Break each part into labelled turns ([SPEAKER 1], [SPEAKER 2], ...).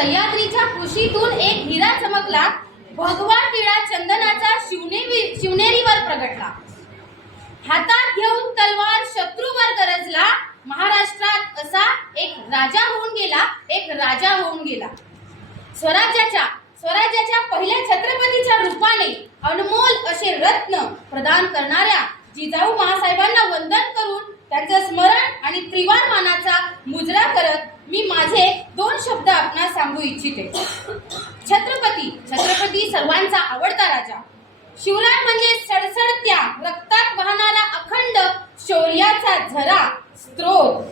[SPEAKER 1] सह्याद्रीच्या कुशीतून एक हिरा चमकला. भगवा टिळा चंदनाचा शिवनेरी शिवनेरीवर प्रगटला. हातात घेऊन तलवार शत्रूवर गरजला. महाराष्ट्रात असा एक राजा होऊन गेला एक राजा होऊन गेला. स्वराज्याच्या स्वराज्याच्या पहिल्या छत्रपतीच्या रूपाने अनमोल असे रत्न प्रदान करणाऱ्या जिजाऊ महासाहेबांना वंदन करून त्यांचं स्मरण आणि त्रिवार मानाचा मुजरा करत मी माझे दोन शब्द आपणास सांगू इच्छिते. छत्रपती छत्रपती सर्वांचा आवडता राजा. शिवराय म्हणजे सडसडत्या रक्तात वाहणारा अखंड शौर्याचा झरा स्त्रोत.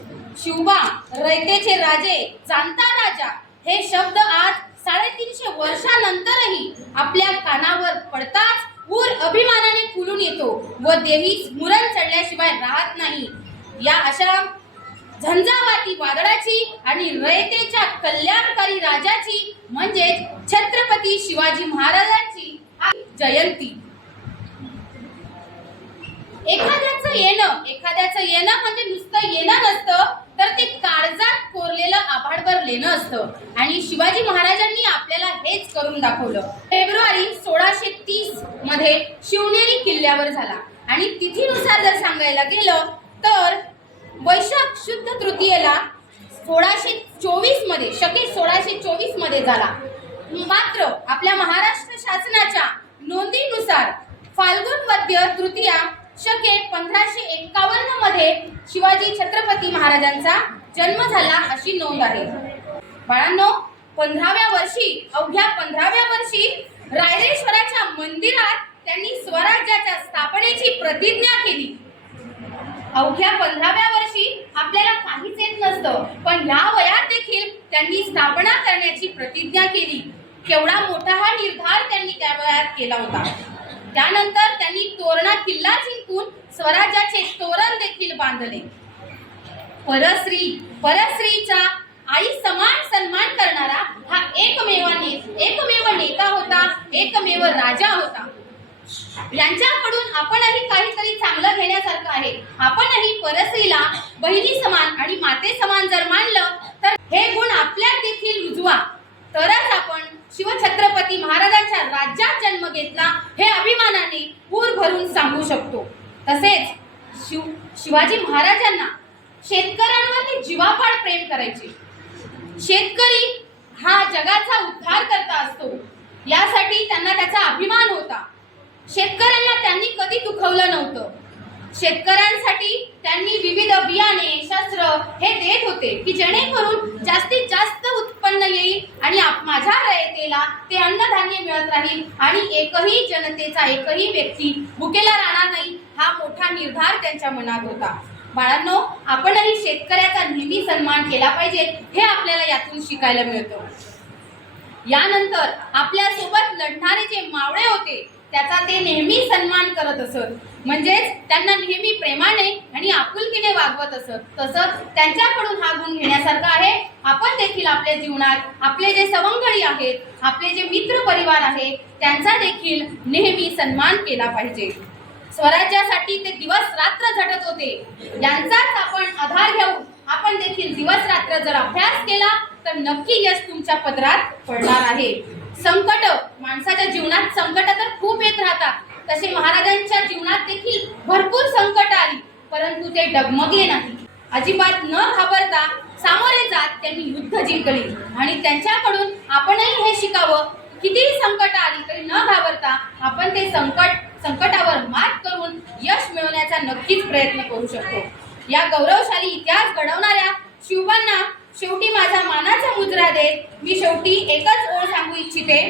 [SPEAKER 1] शिवबा रयतेचे राजे जाणता राजा. हे शब्द आज साडेतीनशे वर्षानंतरही आपल्या कानावर पडताच ऊर अभिमानाने फुलून येतो व देही स्मुरण चढल्याशिवाय राहत नाही. या अशा झंझावाती वादळाची आणि रयतेच्या कल्याणकारी राजाची म्हणजेच छत्रपती शिवाजी महाराजांची जयंती. एखाद्याचं येणं एखाद्याचं येणं म्हणजे नुसतं येणं नसतं तर ते काळजात कोरलेलं आभाळभर लेणं असतं. आणि शिवाजी महाराजांनी आपल्याला हेच करून दाखवलं. फेब्रुवारी सोळाशे तीसमध्ये शिवनेरी किल्ल्यावर झाला. आणि तिथीनुसार जर सांगायला गेलं तर वैशाख शुद्ध तृतीयेला सोळाशे चोवीसमध्ये शके सोळाशे चोवीसमध्ये झाला. मात्र आपल्या महाराष्ट्र शासनाच्या नोंदीनुसार फाल्गुन वद्य तृतीया शके पंधराशे एक्कावन्नमध्ये शिवाजी छत्रपती महाराजांचा जन्म झाला अशी नोंद आहे. बाळांनो पंधराव्या वर्षी अवघ्या पंधराव्या वर्षी रायरेश्वराच्या मंदिरात त्यांनी स्वराज्याच्या स्थापनेची प्रतिज्ञा केली. अवघ्या पंधराव्या आपल्याला काहीच येत नसतं. पण या वयात देखील त्यांनी स्थापना करण्याची प्रतिज्ञा केली. केवढा मोठा हा निर्धार त्यांनी त्या वयात केला होता. त्यानंतर त्यांनी तोरणा किल्ला जिंकून स्वराज्याचे तोरण देखील बांधले. परश्री परश्रीचा आई समान सन्मान करणारा हा एकमेव ने एकमेव नेता होता एकमेव राजा होता यांच्याकडून आपणही काहीतरी चांगलं घेण्यासारखं आहे आपणही परस्त्रीला बहिणी समान आणि माते समान जर मानलं तर हे गुण आपल्यात देखील रुजवा. तरच आपण शिवछत्रपती महाराजांच्या राज्यात जन्म घेतला हे अभिमानाने पूर भरून सांगू शकतो. तसेच शिव शिवाजी महाराजांना शेतकऱ्यांवरती जीवापाड प्रेम करायचे. शेतकरी हा जगाचा उद्धार करता असतो. यासाठी त्यांना त्याचा अभिमान होता. शेतकऱ्यांना त्यांनी कधी दुखवलं नव्हतं. शेतकऱ्यांसाठी त्यांनी विविध बियाणे शस्त्र हे देत होते की जेणेकरून जास्तीत जास्त उत्पन्न येईल आणि माझ्या रयतेला ते अन्नधान्य मिळत राहील आणि एकही जनतेचा एकही व्यक्ती भुकेला राहणार नाही हा मोठा निर्धार त्यांच्या मनात होता. बाळांनो आपणही शेतकऱ्याचा नेहमी सन्मान केला पाहिजे हे आपल्याला यातून शिकायला मिळतं. यानंतर आपल्यासोबत लढणारे जे मावळे त्याचा ते नेहमी सन्मान करत असत. म्हणजेच त्यांना नेहमी प्रेमाने आणि आपुलकीने वागवत असत. तसंच त्यांच्याकडून हा गुण घेण्यासारखा आहे. आपण देखील आपल्या जीवनात आपले जे सवंगडी आहेत आपले जे मित्र परिवार आहे त्यांचा देखील नेहमी सन्मान केला पाहिजे. स्वराज्यासाठी ते दिवस रात्र झटत होते. यांचाच आपण आधार घेऊन आपण देखील दिवस रात्र जर अभ्यास केला तर नक्की यश तुमच्या पदरात पडणार आहे. संकट माणसाच्या जीवनात संकट तर खूप येत राहतात. तसे महाराजांच्या जीवनात देखील भरपूर संकट आली परंतु ते डगमगले नाही. अजिबात न घाबरता सामोरे जात त्यांनी युद्ध जिंकले. आणि त्यांच्याकडून आपणही हे शिकावं. कितीही संकट आली तरी न घाबरता आपण ते संकट संकटावर मात करून यश मिळवण्याचा नक्कीच प्रयत्न करू शकतो. या गौरवशाली इतिहास घडवणाऱ्या शिवबांना शेवटी माझा मानाचा मुद्रा देत मी शेवटी एकच ओळ इच्छिते.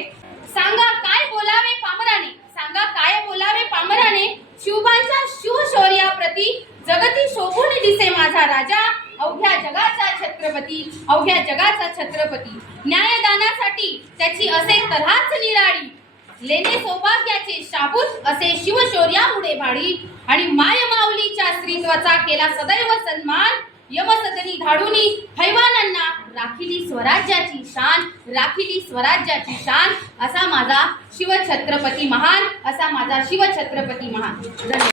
[SPEAKER 1] सांगा काय बोलावे पामराने? सांगा काय बोलावे पामराने? शिवबांच्या शिवशौर्याप्रती जगती शोभून दिसे माझा राजा. अवघ्या जगाचा छत्रपती अवघ्या जगाचा छत्रपती. न्यायदानासाठी त्याची असे तऱ्हाच निराळी. लेणे सौभाग्याचे शाबूत असे शिवशौर्यामुळे भाडी आणि माय माऊलीच्या स्त्रीत्वाचा केला सदैव सन्मान. यमसदनी धाडूनी हैवानांना राखिली स्वराज्याची शान राखिली स्वराज्याची शान. असा माझा शिवछत्रपती महान असा माझा शिवछत्रपती महान. धन्यवाद.